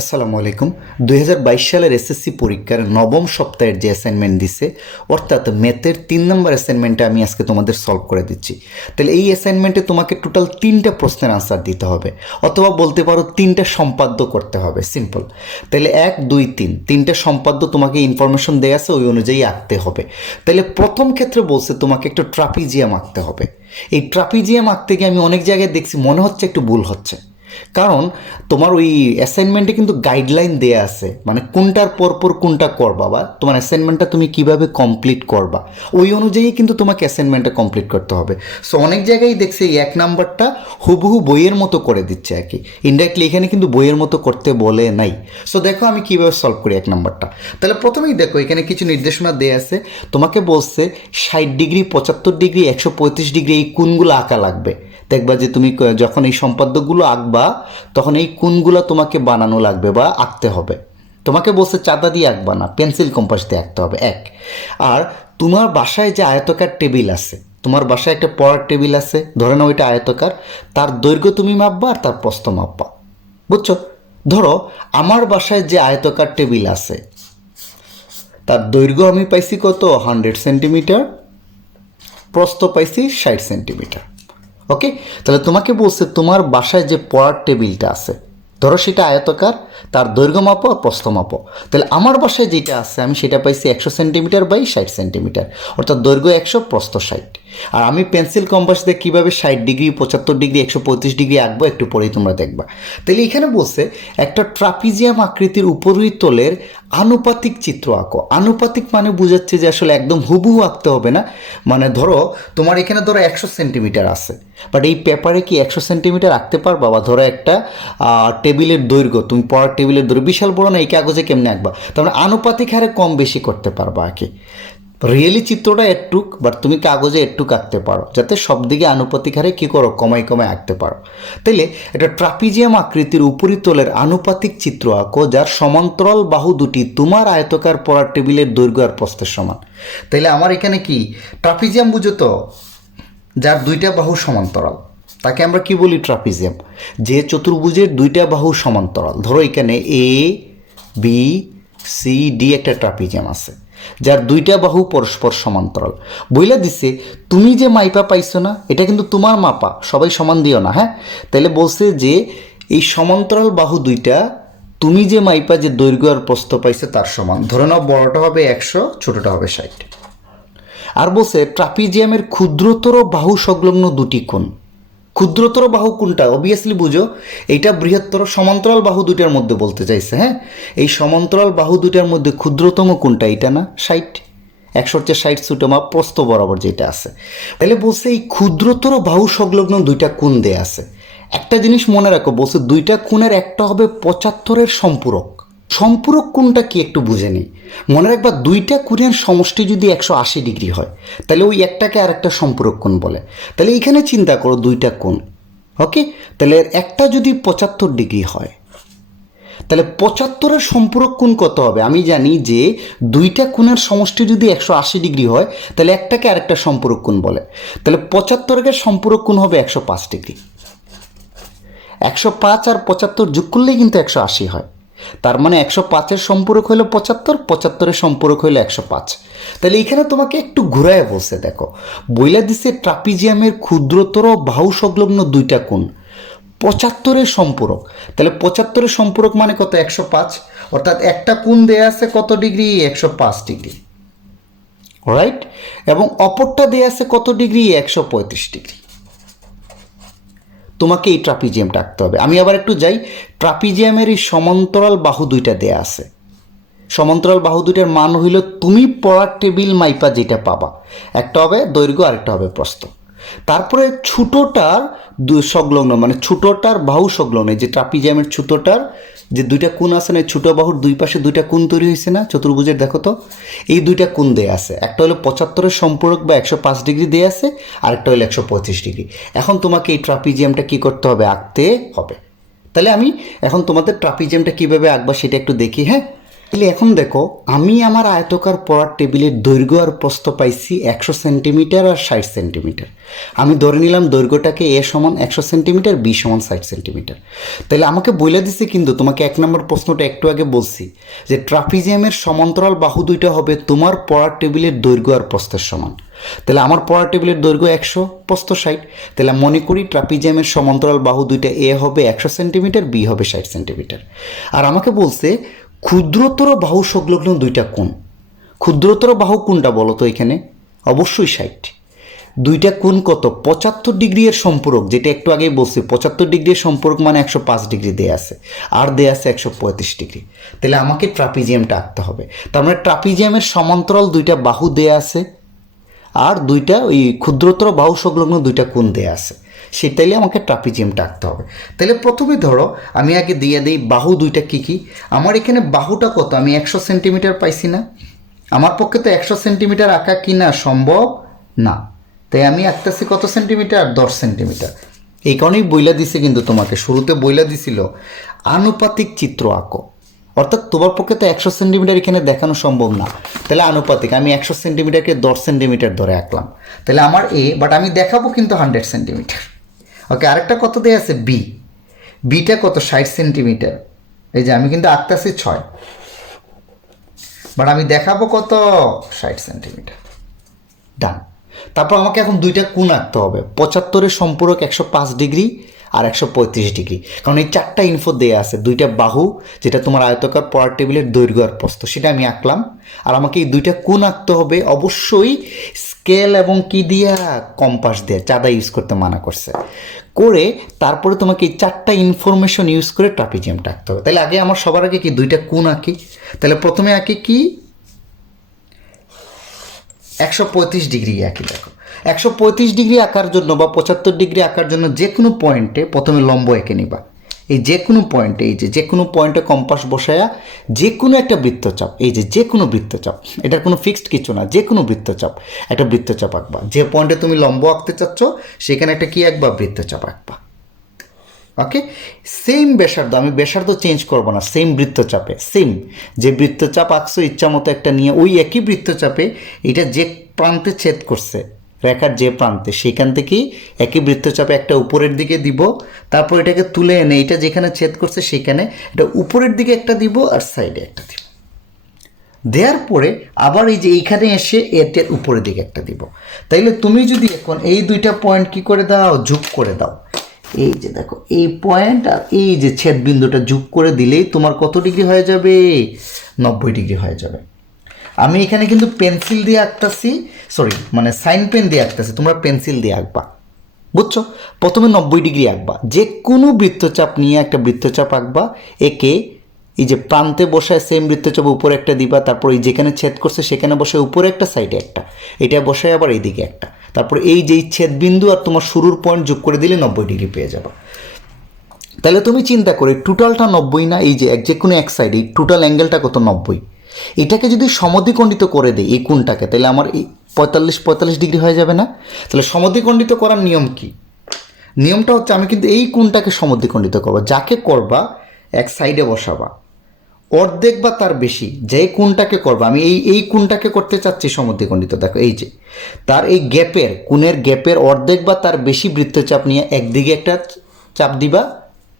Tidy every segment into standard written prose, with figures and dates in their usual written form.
আসসালামু আলাইকুম। 2022 সালের এসএসসি পরীক্ষার নবম সপ্তাহের যে অ্যাসাইনমেন্ট দিছে, অর্থাৎ ম্যাথের 3 নম্বর অ্যাসাইনমেন্টটা আমি আজকে তোমাদের সলভ করে দিচ্ছি। তাহলে এই অ্যাসাইনমেন্টে তোমাকে টোটাল 3টা প্রশ্নের আনসার দিতে হবে, অথবা বলতে পারো 3টা সম্পাদ্য করতে হবে। সিম্পল। তাহলে 1 2 3 3টা সম্পাদ্য তোমাকে ইনফরমেশন দেওয়া আছে, ওই অনুযায়ী আঁকতে হবে। তাহলে প্রথম ক্ষেত্রে বলছে তোমাকে একটা ট্রাপিজিয়াম আঁকতে হবে। এই ট্রাপিজিয়াম আঁকতে গিয়ে আমি অনেক জায়গায় দেখছি মনে হচ্ছে একটু ভুল হচ্ছে, কারণ তোমার ওই অ্যাসাইনমেন্টে কিন্তু গাইডলাইন দেয়া আছে, মানে কোনটার পরপর কোনটা করবা বা তোমার অ্যাসাইনমেন্টটা তুমি কিভাবে কমপ্লিট করবা ওই অনুযায়ী কিন্তু তোমাকে অ্যাসাইনমেন্টটা কমপ্লিট করতে হবে। সো অনেক জায়গায় দেখছি এই 1 নাম্বারটা হুবহু বইয়ের মতো করে দিচ্ছে আর কি, ইনডাইরেক্টলি এখানে কিন্তু বইয়ের মতো করতে বলে নাই। সো দেখো আমি কিভাবে সলভ করি 1 নাম্বারটা। তাহলে প্রথমেই দেখো এখানে কিছু নির্দেশনা দেয়া আছে। তোমাকে বলছে 60 ডিগ্রি, 75 ডিগ্রি, 135 ডিগ্রি এই কোণগুলো আঁকা লাগবে। দেখবা যে তুমি যখন এই সম্পাদ্যগুলো আঁকবা তখন এই কোণগুলো তোমাকে বানানো লাগবে বা আঁকতে হবে। তোমাকে বলছে চাঁদা দিয়ে আঁকবা না, পেন্সিল কম্পাস দিয়ে আঁকতে হবে। আর তোমার বাসায় যে আয়তকার টেবিল আছে, তোমার বাসায় একটা পড়ার টেবিল আছে, ধরে নাও ওইটা আয়তকার, তার দৈর্ঘ্য তুমি মাপবা আর তার প্রস্থ মাপবা। বুঝছো? ধরো আমার বাসায় যে আয়তকার টেবিল আছে তার দৈর্ঘ্য আমি পাইছি কত, 100 সেন্টিমিটার, প্রস্থ পাইছি 60 সেন্টিমিটার। ওকে, তাহলে তোমাকে বলছে তোমার বাসায় যে পড়ার টেবিলটা আছে, ধরো সেটা আয়তকার, তার দৈর্ঘ্য মাপো আর প্রস্থ মাপো। তাহলে আমার বাসায় যেটা আছে আমি সেটা পাইছি 100 সেন্টিমিটার বাই 60 সেন্টিমিটার, অর্থাৎ দৈর্ঘ্য 100, প্রস্থ 60। আর আমি পেন্সিল কম্পাস দিয়ে কীভাবে 60 ডিগ্রি, 75 ডিগ্রি, 135 ডিগ্রি আঁকবো একটু পরেই তোমরা দেখবা। তাহলে এখানে বলছে একটা ট্রাপিজিয়াম আকৃতির উপরিতলের আনুপাতিক চিত্র আঁকো। আনুপাতিক মানে বোঝাচ্ছে যে আসলে একদম হুবহু আঁকতে হবে না। মানে ধরো তোমার এখানে ধরো 100 সেন্টিমিটার আছে, বাট এই পেপারে কি 100 সেন্টিমিটার আঁকতে পারবা? বা ধরো একটা টেবিলের দৈর্ঘ্য, তুমি পড়ার টেবিলের দৈর্ঘ্য বিশাল বড় না, এই কাগজে কেমনে আঁকবা? তার মানে আনুপাতিক হারে কম বেশি করতে পারবা আর কি। রিয়েলি চিত্রটা এটুক, বাট তুমি কাগজে এটুক আঁকতে পারো, যাতে সব দিকে আনুপাতিক হারে কী করো, কমাই কমাই আঁকতে পারো। তাইলে এটা ট্রাপিজিয়াম আকৃতির উপরিতলের আনুপাতিক চিত্র আঁকো যার সমান্তরাল বাহু দুটি তোমার আয়তকার পড়ার টেবিলের দৈর্ঘ্য আর প্রস্থের সমান। তাইলে আমার এখানে কি ট্রাপিজিয়াম বুঝো তো, যার 2টা বাহু সমান্তরাল, তাকে আমরা কি বলি? ট্রাপিজিয়াম। যে চতুর্ভুজের 2টা বাহু সমান্তরাল, ধরো এখানে এ বি সি ডি একটা ট্রাপিজিয়াম আছে যার 2টা বাহু পরস্পর সমান্তরাল। বইলা দিছে তুমি যে মাইপা পাইছো না, এটা কিন্তু তোমার মাপা, সবাই সমান দিও না, হ্যাঁ? তাহলে বলছে যে এই সমান্তরাল বাহু 2টা তুমি যে মাইপা, যে দৈর্ঘ্য আর প্রস্থ পাইছো তার সমান। ধরে নাও বড়টা হবে 100, ছোটটা হবে 60। আর বলছে ট্রাপিজিয়ামের ক্ষুদ্রতর বাহু সংলগ্ন দুটি কোণ। ক্ষুদ্রতর বাহু কোনটা? অবভিয়াসলি বুঝো, এইটা বৃহত্তর সমান্তরাল বাহু দুটার মধ্যে বলতে চাইছে। হ্যাঁ, এই সমান্তরাল বাহু দুটার মধ্যে ক্ষুদ্রতম কোনটা? এইটা না, 60। 100-র চেয়ে 60 ছোটো মাপ, প্রস্থ বরাবর যেটা আছে। তাহলে বলছে এই ক্ষুদ্রতর বাহু সংলগ্ন 2টা কোণ দেয়া আছে। একটা জিনিস মনে রাখো, বলছে 2টা কোণের একটা হবে 75-এর সম্পূরক। সম্পূরক কোণটা কি একটু বুঝে নিই। মনে রাখবা 2টা কোণের সমষ্টি যদি 180 ডিগ্রি হয়, তাহলে ওই একটাকে আর একটা সম্পূরক কোণ বলে। তাহলে এখানে চিন্তা করো 2টা কোণ। ওকে, তাহলে একটা যদি 75 ডিগ্রি হয়, তাহলে 75-এর সম্পূরক কোণ কত হবে? আমি জানি যে 2টা কোণের সমষ্টি যদি 180 ডিগ্রি হয়, তাহলে একটাকে আরেকটা সম্পূরক কোণ বলে। তাহলে 75-এর সম্পূরক কোণ হবে 105 ডিগ্রি। 105 আর 75 যোগ করলেই কিন্তু 180 হয়। তার মানে 105-এর সম্পূরক হলো 75, 75-এর সম্পূরক হলো 105। তাহলে এখানে তোমাকে একটু ঘুরায় বলছে, দেখো বইলা দিছে ট্রাপিজিয়ামের ক্ষুদ্রতর বাহু সংলগ্ন 2টা কোণ 75-এর সম্পূরক। তাহলে 75-এর সম্পূরক মানে কত? 105। অর্থাৎ একটা কোণ দেয়া আছে কত ডিগ্রি? 105 degree, right? এবং অপরটা দেয়া আছে কত ডিগ্রি? 135 ডিগ্রি। তোমাকে এই ট্রাপিজিয়ামটা আঁকতে হবে। আমি আবার একটু যাই, ট্রাপিজিয়ামের এই সমান্তরাল বাহু 2টা দেয়া আছে। সমান্তরাল বাহু 2টার মান হইল তুমি পড়ার টেবিল মাইপা যেটা পাবা, একটা হবে দৈর্ঘ্য আরেকটা হবে প্রস্থ। তারপরে ছোটোটার সংলগ্ন, মানে ছোটোটার বাহু সংলগ্ন, যে ট্রাপিজিয়ামের ছোটোটার যে 2টা কোণ আছে না, ছোটো বাহুর 2 পাশে 2টা কোণ তৈরি হয়েছে না চতুর্ভুজের, দেখো তো এই 2টা কোণ দেয়া আছে। একটা হলো 75-এর সম্পূরক বা 105 ডিগ্রি দেয়া আছে, আরেকটা হলো 125 ডিগ্রি। এখন তোমাকে এই ট্রাপিজিয়ামটা কি করতে হবে? আঁকতে হবে। তাহলে আমি এখন তোমাদের ট্রাপিজিয়ামটা কীভাবে আঁকবা সেটা একটু দেখি। হ্যাঁ, তাহলে এখন দেখো আমি আমার আয়তকার পড়ার টেবিলের দৈর্ঘ্য আর প্রস্থ পাইছি 100 সেন্টিমিটার আর 60 সেন্টিমিটার। আমি ধরে নিলাম দৈর্ঘ্যটাকে এ সমান 100 সেন্টিমিটার, বি সমান 60 সেন্টিমিটার। তাহলে আমাকে বলে দিছে, কিন্তু তোমাকে 1 নম্বর প্রশ্নটা একটু আগে বলছি যে ট্রাপিজিয়ামের সমান্তরাল বাহু দুইটা হবে তোমার পড়ার টেবিলের দৈর্ঘ্য আর প্রস্থের সমান। তাহলে আমার পড়ার টেবিলের দৈর্ঘ্য 100, প্রস্থ 60। তাহলে মনে করি ট্রাপিজিয়ামের সমান্তরাল বাহু দুইটা এ হবে 100 সেন্টিমিটার, বি হবে 60 সেন্টিমিটার। আর আমাকে বলছে ক্ষুদ্রতর বাহু সংলগ্ন দুইটা কোণ। ক্ষুদ্রতর বাহু কোনটা বলো তো এখানে? অবশ্যই 60। দুইটা কোণ কত? 75 ডিগ্রি এর সম্পূরক, যেটা একটু আগেই বলছি 75 ডিগ্রির সম্পূরক মানে 105 ডিগ্রি দেয়া আছে, আর দেয়া আছে 135 ডিগ্রি। তাহলে আমাকে ট্রাপিজিয়ামটা আঁকতে হবে। তার মানে ট্রাপিজিয়ামের সমান্তরাল দুইটা বাহু দেয়া আছে আর দুইটা ওই ক্ষুদ্রতর বাহু সংলগ্ন দুইটা কোণ দেয়া আছে, সেটাইলে আমাকে ট্রাপিজিয়ামটা আঁকতে হবে। তাহলে প্রথমে ধরো আমি আগে দিয়ে দিই বাহু দুইটা কী কী। আমার এখানে বাহুটা কত? আমি 100 সেন্টিমিটার পাইছি না? আমার পক্ষে তো 100 সেন্টিমিটার আঁকা কি না সম্ভব না, তাই আমি আঁকতেছি কত সেন্টিমিটার? 10 সেন্টিমিটার। এই কারণেই বইলা দিছে, কিন্তু তোমাকে শুরুতে বইলা দিছিল আনুপাতিক চিত্র আঁকো। অর্থাৎ তোমার পক্ষে তো 100 সেন্টিমিটার এখানে দেখানো সম্ভব না, তাহলে আনুপাতিক আমি 100 সেন্টিমিটারকে 10 সেন্টিমিটার ধরে আঁকলাম। তাহলে আমার এ, বাট আমি দেখাবো কিন্তু 100 সেন্টিমিটার। ওকে, আরেকটা কত দেয়া আছে? বি। বিটা কত? 60 সেন্টিমিটার। এই যে আমি কিন্তু আঁকতেছি 6, বাট আমি দেখাবো কত? 60 সেন্টিমিটার। ডান। তারপর আমাকে এখন দুইটা কোণ আঁকতে হবে। 75-এর সম্পূরক 105 ডিগ্রি আর 135 ডিগ্রি, কারণ এই চারটা ইনফো দেয়া আছে। দুইটা বাহু, যেটা তোমার আয়তকার পড়ার টেবিলের দৈর্ঘ্য আর প্রস্থ, সেটা আমি আঁকলাম। আর আমাকে এই দুইটা কোণ আঁকতে হবে অবশ্যই স্কেল এবং কি দিয়া? কম্পাস দিয়ে। চাঁদা ইউজ করতে মানা করছে। করে তারপরে তোমাকে এই চারটা ইনফরমেশন ইউজ করে ট্রাপিজিয়ামটা আঁকতে হবে। তাহলে আগে আমার সবার আগে কি দুইটা কোণ আঁকি। তাহলে প্রথমে আঁকি কি? 135 ডিগ্রি আঁকি। দেখো 135 ডিগ্রি আঁকার জন্য বা 75 ডিগ্রি আঁকার জন্য যে কোনো পয়েন্টে প্রথমে লম্ব এঁকে নিবা। এই যে কোনো পয়েন্টে, এই যে কোনো পয়েন্টে কম্পাস বসায়া যে কোনো একটা বৃত্তচাপ, এই যে কোনো বৃত্তচাপ, এটার কোনো ফিক্সড কিছু না, যে কোনো বৃত্তচাপ, একটা বৃত্তচাপ আঁকবা। যে পয়েন্টে তুমি লম্ব আঁকতে চাচ্ছ সেখানে একটা কি আঁকবা? বৃত্তচাপ আঁকবা। ওকে, সেম ব্যাসার্ধ, আমি ব্যাসার্ধ চেঞ্জ করবো না, সেম বৃত্তচাপে, সেম যে বৃত্তচাপ আঁকছো ইচ্ছা মতো একটা নিয়ে ওই একই বৃত্তচাপে এটা যে প্রান্তে ছেদ করছে, রেখার যে প্রান্তে, সেইখান থেকেই একই বৃত্তচাপে একটা উপরের দিকে দিব। তারপর এটাকে তুলে এনে এটা যেখানে ছেদ করছে সেখানে এটা উপরের দিকে একটা দিব আর সাইডে একটা দিব। দেওয়ার পরে আবার এই যে এইখানে এসে এটার উপরের দিকে একটা দিব। তাইলে তুমি যদি এখন এই দুইটা পয়েন্ট কি করে দাও? যোগ করে দাও। এই যে দেখো এই পয়েন্ট আর এই যে ছেদ বিন্দুটা যোগ করে দিলেই তোমার কত ডিগ্রি হয়ে যাবে? 90 ডিগ্রি হয়ে যাবে। আমি এখানে কিন্তু পেন্সিল দিয়ে আঁকতেছি, সরি মানে সাইন পেন দিয়ে আঁকতেছি, তোমরা পেন্সিল দিয়ে আঁকবা, বুঝছো? প্রথমে 90 ডিগ্রি আঁকবা, যে কোনো বৃত্তচাপ নিয়ে একটা বৃত্তচাপ আঁকবা। একে এই যে প্রান্তে বসায় সেম বৃত্তচাপ উপরে একটা দিবা, তারপর এই যেখানে ছেদ করছে সেখানে বসে উপরে একটা, সাইডে একটা, এটা বসায় আবার এইদিকে একটা, তারপর এই যে ছেদ বিন্দু আর তোমার শুরুর পয়েন্ট যোগ করে দিলে 90 ডিগ্রি পেয়ে যাবে। তাহলে তুমি চিন্তা করে টোটালটা 90 না? এই যে কোনো এক সাইডে টোটাল অ্যাঙ্গেলটা কত? 90। এটাকে যদি সমদ্বিখণ্ডিত করে দেয় এই কোণটাকে, তাহলে আমার এই 45 ডিগ্রি হয়ে যাবে না? তাহলে সমদ্বিখণ্ডিত করার নিয়ম কি? নিয়মটা হচ্ছে আমি কিন্তু এই কোণটাকে সমদ্বিখণ্ডিত করবো। যাকে করবা এক সাইডে বসাবা, অর্ধেক বা তার বেশি যে কোণটাকে করবা, আমি এই কোণটাকে করতে চাচ্ছি সমদ্বিখণ্ডিত। দেখো এই যে তার এই গ্যাপের, কোণের গ্যাপের অর্ধেক বা তার বেশি বৃত্তচাপ নিয়ে একদিকে একটা চাপ দিবা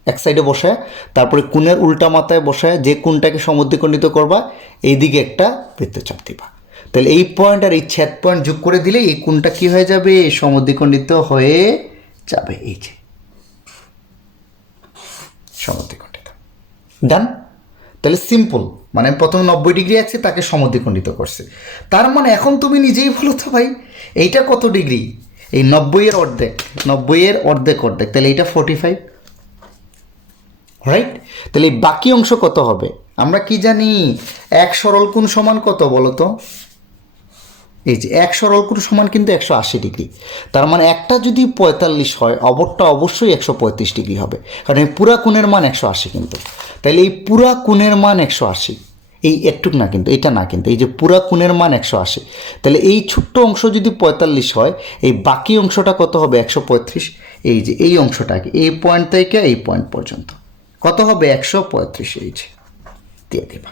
এক সাইডে বসায়, তারপরে কোণের উল্টা মাথায় বসায় যে কোণটাকে সমদ্বিখণ্ডিত করবা এইদিকে একটা বৃত্তচাপ দিবা। তাহলে এই পয়েন্ট আর এই ছেদ পয়েন্ট যোগ করে দিলে এই কোণটা কি হয়ে যাবে? সমদ্বিখণ্ডিত হয়ে যাবে। এই যে সমদ্বিখণ্ডিত। ডান। তাহলে সিম্পল, মানে প্রথমে 90 ডিগ্রি আছে তাকে সমদ্বিখণ্ডিত করছে। তার মানে এখন তুমি নিজেই বলো তো ভাই এইটা কত ডিগ্রি? এই 90-এর অর্ধেক, 90-এর অর্ধেক, তাহলে এইটা 45, রাইট? তাহলে এই বাকি অংশ কত হবে? আমরা কি জানি এক সরল কোণ সমান কত বলো তো? এই যে এক সরল কোণ সমান কিন্তু 180 ডিগ্রি। তার মানে একটা যদি 45 হয় অপরটা অবশ্যই 135 ডিগ্রি হবে, কারণ এই পুরা কোণের মান 180 কিন্তু। তাহলে এই পুরা কোণের মান 180, এই একটুক না কিন্তু, এটা না কিন্তু, এই যে পুরা কোণের মান 180। তাহলে এই ছোট্ট অংশ যদি 45 হয়, এই বাকি অংশটা কত হবে? 135। এই যে এই অংশটাকে এই পয়েন্ট থেকে এই পয়েন্ট পর্যন্ত কত হবে? 135। এই যে দিয়ে দেবা।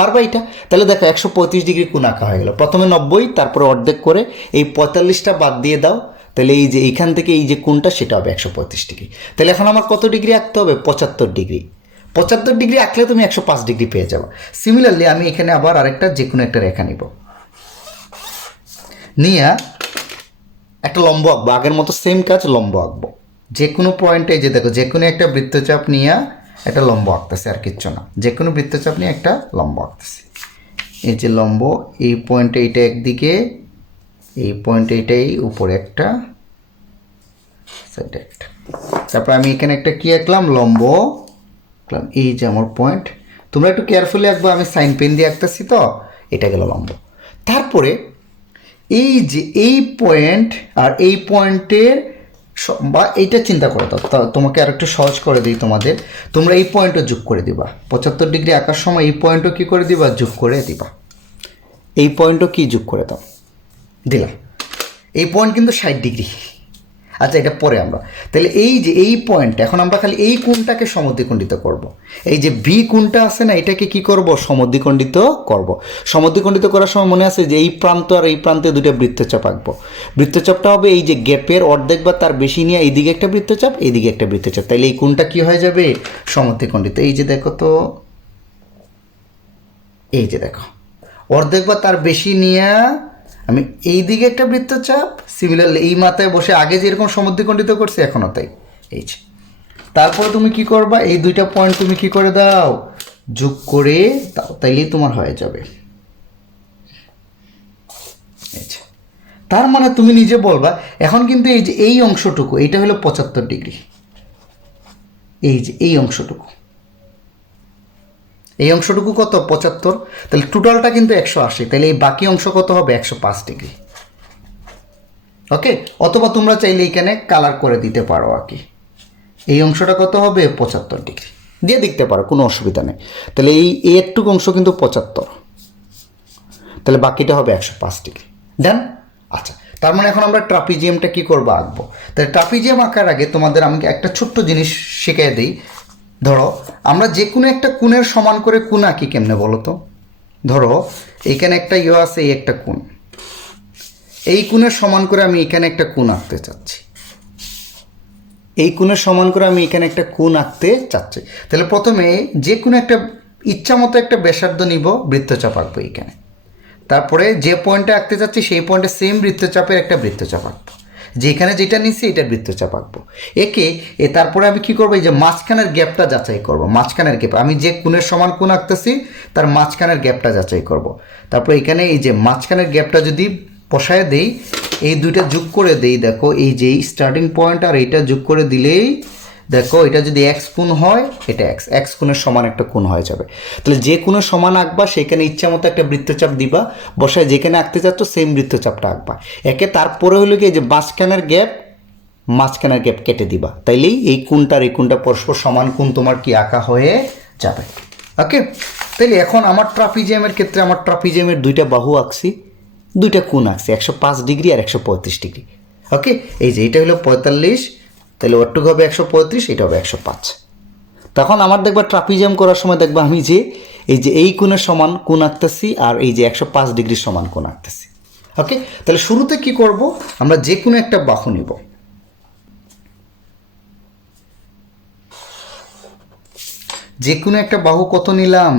পারবা এটা? তাহলে দেখো 135 ডিগ্রি কোণ আঁকা হয়ে গেল। প্রথমে 90, তারপরে অর্ধেক করে এই 45টা বাদ দিয়ে দাও, তাহলে এই যে এইখান থেকে এই যে কোণটা সেটা হবে 135 ডিগ্রি। তাহলে এখন আমার কত ডিগ্রি আঁকতে হবে? 75 ডিগ্রি। 75 ডিগ্রি আঁকলে তুমি 105 ডিগ্রি পেয়ে যাবে। সিমিলারলি আমি এখানে আবার আরেকটা যে কোনো একটা রেখা নিব, নিয়ে একটা লম্ব আঁকবো, আগের মতো সেম কাজ, লম্ব আঁকবো যে কোনো পয়েন্টে। যে দেখো যে কোনো একটা বৃত্তচাপ নিয়ে একটা লম্ব আঁকতেছে, আর কিচ্ছু না, যে কোনো বৃত্তচাপ নিয়ে একটা লম্ব আঁকতেছে। এই যে লম্ব, এই পয়েন্টে এইটা একদিকে, এই পয়েন্টে এইটাই উপরে একটা, সাইডে একটা। তারপর আমি এখানে একটা কি আঁকলাম? লম্ব আঁকলাম। এই যে আমার পয়েন্ট, তোমরা একটু কেয়ারফুলি আঁকবো, আমি সাইন পেন দিয়ে আঁকতেছি তো। এটা গেল লম্ব। তারপরে এই যে এই পয়েন্ট আর এই পয়েন্টের বা এইটা চিন্তা করে দাও, তোমাকে আর একটু সহজ করে দিই তোমাদের। তোমরা এই পয়েন্টও যোগ করে দিবা, 75 ডিগ্রি আঁকার সময় এই পয়েন্টও কী করে দিবা? যোগ করে দিবা। এই পয়েন্টও কি যোগ করে দাও, দিলাম। এই পয়েন্ট কিন্তু 60 ডিগ্রি। আচ্ছা, এটা পরে আমরা, তাহলে এই যে এই পয়েন্ট, এখন আমরা খালি এই কোণটাকে সমদ্বিখণ্ডিত করব। এই যে বি কোণটা আছে না, এটাকে কি করব? সমদ্বিখণ্ডিত করব। সমদ্বিখণ্ডিত করার সময় মনে আছে যে এই প্রান্ত আর এই প্রান্তে দুটো বৃত্তচাপ আঁকবো। বৃত্তচাপটা হবে এই যে গ্যাপের অর্ধেক বা তার বেশি নিয়ে এইদিকে একটা বৃত্তচাপ, এইদিকে একটা বৃত্তচাপ, তাইলে এই কোণটা কি হয়ে যাবে? সমদ্বিখণ্ডিত। এই যে দেখো তো, এই যে দেখো অর্ধেক বা তার বেশি নিয়ে আমি এই দিকে একটা বৃত্তচাপ, সিমিলারলি এই মাথায় বসে আগে যেরকম সমদ্বিখণ্ডিত করছি এখনও তাই। এই যে তারপরে তুমি কি করবা? এই দুইটা পয়েন্ট তুমি কি করে দাও? যোগ করে দাও, তাইলেই তোমার হয়ে যাবে। এই যে তার মানে তুমি নিজে বলবা, এখন কিন্তু এই যে এই অংশটুকু, এইটা হলো 75 ডিগ্রি। এই যে এই অংশটুকু, এই অংশটুকু কত? 75। তাহলে টোটালটা কিন্তু 180, তাহলে এই বাকি অংশ কত হবে? 105 ডিগ্রি। ওকে, অথবা তোমরা চাইলে এখানে কালার করে দিতে পারো আর কি। এই অংশটা কত হবে? 75 ডিগ্রি দিয়ে দেখতে পারো, কোনো অসুবিধা নেই। তাহলে এই একটুকু অংশ কিন্তু 75, তাহলে বাকিটা হবে 105 ডিগ্রি। ডান। আচ্ছা, তার মানে এখন আমরা ট্রাপিজিয়ামটা কি করবো? আঁকবো। তাহলে ট্রাপিজিয়াম আঁকার আগে তোমাদের আমি একটা ছোট্ট জিনিস শিখিয়ে দিই। ধরো আমরা যে কোনো একটা কোণের সমান করে কোণ আঁকি কেমনে বলো তো? ধরো এইখানে একটা আছে, এই একটা কোণ, এই কোণের সমান করে আমি এখানে একটা কোণ আঁকতে চাচ্ছি, এই কোণের সমান করে আমি এখানে একটা কোণ আঁকতে চাচ্ছি। তাহলে প্রথমে যে কোনো একটা ইচ্ছা মতো একটা ব্যাসার্ধ নিব, বৃত্তচাপ আঁকবো এইখানে। তারপরে যে পয়েন্টে আঁকতে চাচ্ছি সেই পয়েন্টে সেম বৃত্তচাপের একটা বৃত্তচাপ আঁকবো, যেখানে যেটা নিচ্ছি এটার বৃত্তচাপ আঁকবো। তারপরে আমি কি করবো? এই যে মাঝখানের গ্যাপটা যাচাই করব। মাঝখানের গ্যাপ, আমি যে কোণের সমান কোণ আঁকতেছি তার মাঝখানের গ্যাপটা যাচাই করব। তারপর এখানে এই যে মাঝখানের গ্যাপটা যদি বসায় দেই, এই দুইটা যোগ করে দেই, দেখো এই যে স্টার্টিং পয়েন্ট আর এইটা যোগ করে দিলেই দেখো এটা যদি এক্স কোণ হয়, এটা এক্স কোণের সমান একটা কোণ হয়ে যাবে। তাহলে যে কোণের সমান আঁকবা সেখানে ইচ্ছা মতো একটা বৃত্তচাপ দিবা, বসায় যেখানে আঁকতে চাচ্ছ সেম বৃত্তচাপটা আঁকবা। তারপরে হলো কি, যে মাঝখানের গ্যাপ কেটে দিবা, তাইলেই এই কোণটার এই কোণটা পরস্পর সমান কোণ তোমার কি আঁকা হয়ে যাবে। ওকে, তাইলে এখন আমার ট্রাপিজিয়ামের ক্ষেত্রে আমার ট্রাপিজিয়ামের দুইটা বাহু আঁকছি, দুইটা কোণ আঁকছি, 105 ডিগ্রি আর 135 ডিগ্রি। ওকে, এই যে এটা হলো 45, তাহলে ওরটুকু হবে 135, এটা হবে 105। তখন আমার দেখবা ট্রাপিজিয়াম করার সময় দেখবা আমি যে এই যে এই কোণের সমান কোণ আঁকতেছি আর এই যে 105 ডিগ্রির সমান কোণ আঁকতেছি। ওকে, তাহলে শুরুতে কি করব? আমরা যে কোনো একটা বাহু নিব, যে কোনো একটা বাহু কত নিলাম?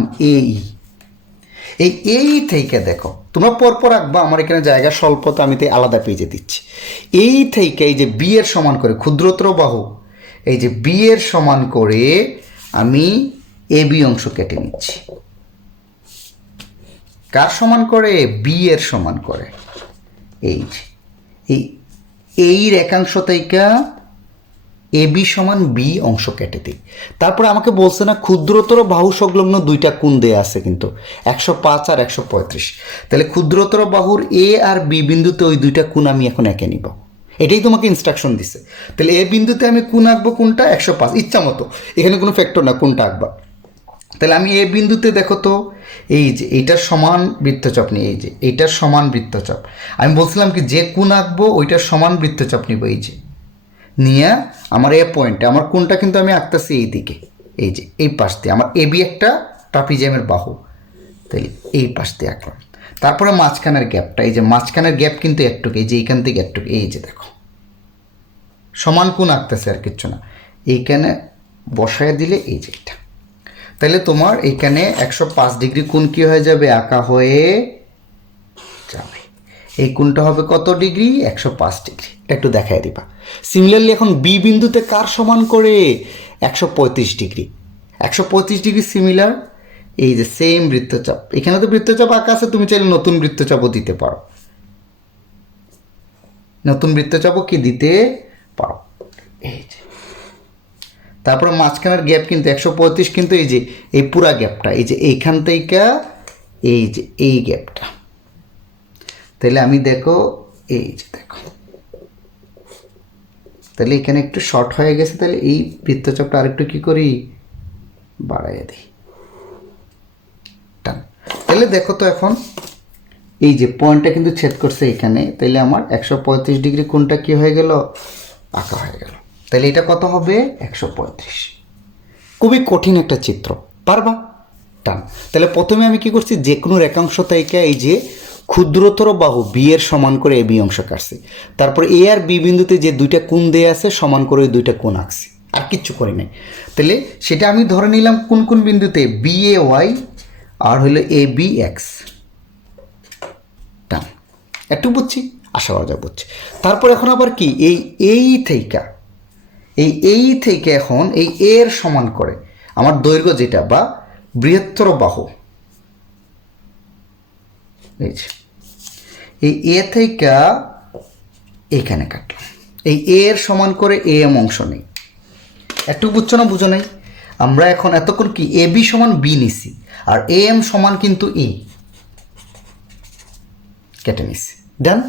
এই থেকে দেখো তোমরা পরপর আঁকবা, আমার এখানে জায়গা স্বল্প তো আমি তাই আলাদা পেজে দিচ্ছি। এই থেকে এই যে বি এর সমান করে ক্ষুদ্রতর বাহু, এই যে বি এর সমান করে আমি এ বি অংশ কেটে নিচ্ছি। কার সমান করে? বি এর সমান করে। এই রেখাংশ থেকে এ বি সমান বি অংশ কেটে দিই। তারপরে আমাকে বলছে না ক্ষুদ্রতর বাহু সংলগ্ন দুইটা কোণ দেয়া আছে কিন্তু 105 আর 135। তাহলে ক্ষুদ্রতর বাহুর এ আর বি বিন্দুতে ওই দুইটা কোণ আমি এখন এঁকে নিব, এটাই তোমাকে ইনস্ট্রাকশন দিছে। তাহলে এ বিন্দুতে আমি কোণ আঁকবো কোনটা? 105, ইচ্ছা মতো, এখানে কোনো ফ্যাক্টর না, কোনটা আঁকবা। তাহলে আমি এ বিন্দুতে দেখো তো এই যে এইটার সমান বৃত্তচাপ নিই, এই যে এইটার সমান বৃত্তচাপ, আমি বলছিলাম কি যে কোণ আঁকবো ওইটার সমান বৃত্তচাপ নিব, এই যে নিয়ে আমার এ পয়েন্টে আমার কোণটা কিন্তু আমি আঁকতেছি এই দিকে, এই যে এই পাশ দিয়ে আমার এবি একটা ট্রাপিজিয়ামের বাহু, তাহলে এই পাশ দিয়ে আঁকলাম। তারপরে মাঝখানের গ্যাপটা, এই যে মাঝখানের গ্যাপ কিন্তু একটুকু, এই যে এইখান থেকে একটুকু, এই যে দেখো সমান কোণ আঁকতেছে আর কিচ্ছু না, এইখানে বসায় দিলে এই যে এটা, তাহলে তোমার এইখানে 105 ডিগ্রি কোণ কী হয়ে যাবে, আঁকা হয়ে যাবে। এই কোণটা হবে কত ডিগ্রি, 105 ডিগ্রি। একটু দেখাই দিবা। সিমিলারলি এখন বি বিন্দুতে কার সমান করে, 135 ডিগ্রি। 135 ডিগ্রি সিমিলার এই যে সেম বৃত্তচাপ, এখানে তো বৃত্তচাপ আঁকা আছে, তুমি চাইলে নতুন বৃত্তচাপও দিতে পারো, নতুন বৃত্তচাপও কি দিতে পারো। এই যে তারপরে মাঝখানের গ্যাপ কিন্তু 135, কিন্তু এই যে এই পুরা গ্যাপটা, এই যে এইখান থেকে এই যে এই গ্যাপটা, তাহলে আমি দেখো এই যে দেখো, তাহলে এখানে একটু শর্ট হয়ে গেছে, তাহলে এই বৃত্তচাপটা আরেকটু কি করি, বাড়াইয়া দিই, টান। তাহলে দেখো তো এখন এই যে পয়েন্টটা কিন্তু ছেদ করছে এখানে, তাহলে আমার 135 ডিগ্রি কোণটা কি হয়ে গেল, আঁকা হয়ে গেল। তাহলে এটা কত হবে, 135। খুবই কঠিন একটা চিত্র, পারবা, টান। তাহলে প্রথমে আমি কি করছি, যে কোনো রেখাংশ থেকে এই যে ক্ষুদ্রতর বাহু বি এর সমান করে এ বি অংশ কাটছি, তারপর এ আর বি বিন্দুতে যে দুইটা কোণ দেয়া আছে সমান করে ওই দুইটা কোণ আঁকছি, আর কিচ্ছু করি নাই। তাহলে সেটা আমি ধরে নিলাম কোন কোন বিন্দুতে, বি এ ওয়াই আর হলো এ বি এক্স, টান। একটু বুঝছি, আশা করা যায় বুঝছি। তারপর এখন আবার কি, এই থেকে এখন এই এর সমান করে আমার দৈর্ঘ্য যেটা বা বৃহত্তর বাহু, এই এ থেকে এইখানে কাটলাম, এই এর সমান করে এ এম অংশ নেই। একটু বুঝছো না, বুঝো নাই? আমরা এখন এতক্ষণ কি এ বি সমান বি নিছি, আর এ এম সমান কিন্তু এ কেটে নিছি, ডান।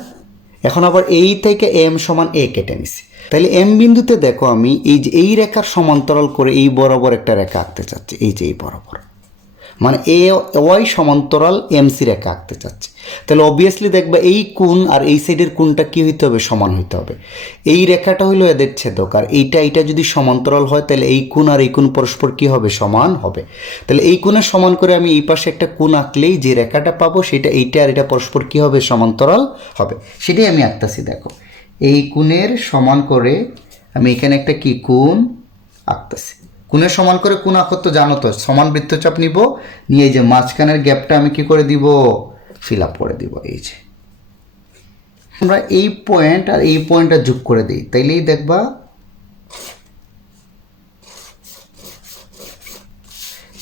এখন আবার এই থেকে এম সমান এ কেটে নিছি। তাহলে এম বিন্দুতে দেখো আমি এই যে এই রেখার সমান্তরাল করে এই বরাবর একটা রেখা আঁকতে চাচ্ছি, এই যে এই বরাবর, মানে এ ওয়াই সমান্তরাল এমসি রেখা আঁকতে চাচ্ছি। তাহলে অবভিয়াসলি দেখবা এই কোণ আর এই সাইডের কোণটা কী হইতে হবে, সমান হইতে হবে। এই রেখাটা হইলো এদের ছেদক, আর এইটা যদি সমান্তরাল হয় তাহলে এই কোণ আর এই কোণ পরস্পর কী হবে, সমান হবে। তাহলে এই কোণের সমান করে আমি এই পাশে একটা কোণ আঁকলেই যে রেখাটা পাবো সেটা এইটা আর এটা পরস্পর কী হবে, সমান্তরাল হবে। সেটাই আমি আঁকতেছি, দেখো এই কোণের সমান করে আমি এখানে একটা কি কোণ আঁকতেছি। কোণের সমান করে কোণ আঁকো তো জানো তো, সমান বৃত্তচাপ নিব, নিয়ে এই যে মাঝখানের গ্যাপটা আমি কি করে দিব, ফিল আপ করে দিব। এই যে আমরা এই পয়েন্ট আর এই পয়েন্টটা যোগ করে দিই, তাইলেই দেখবা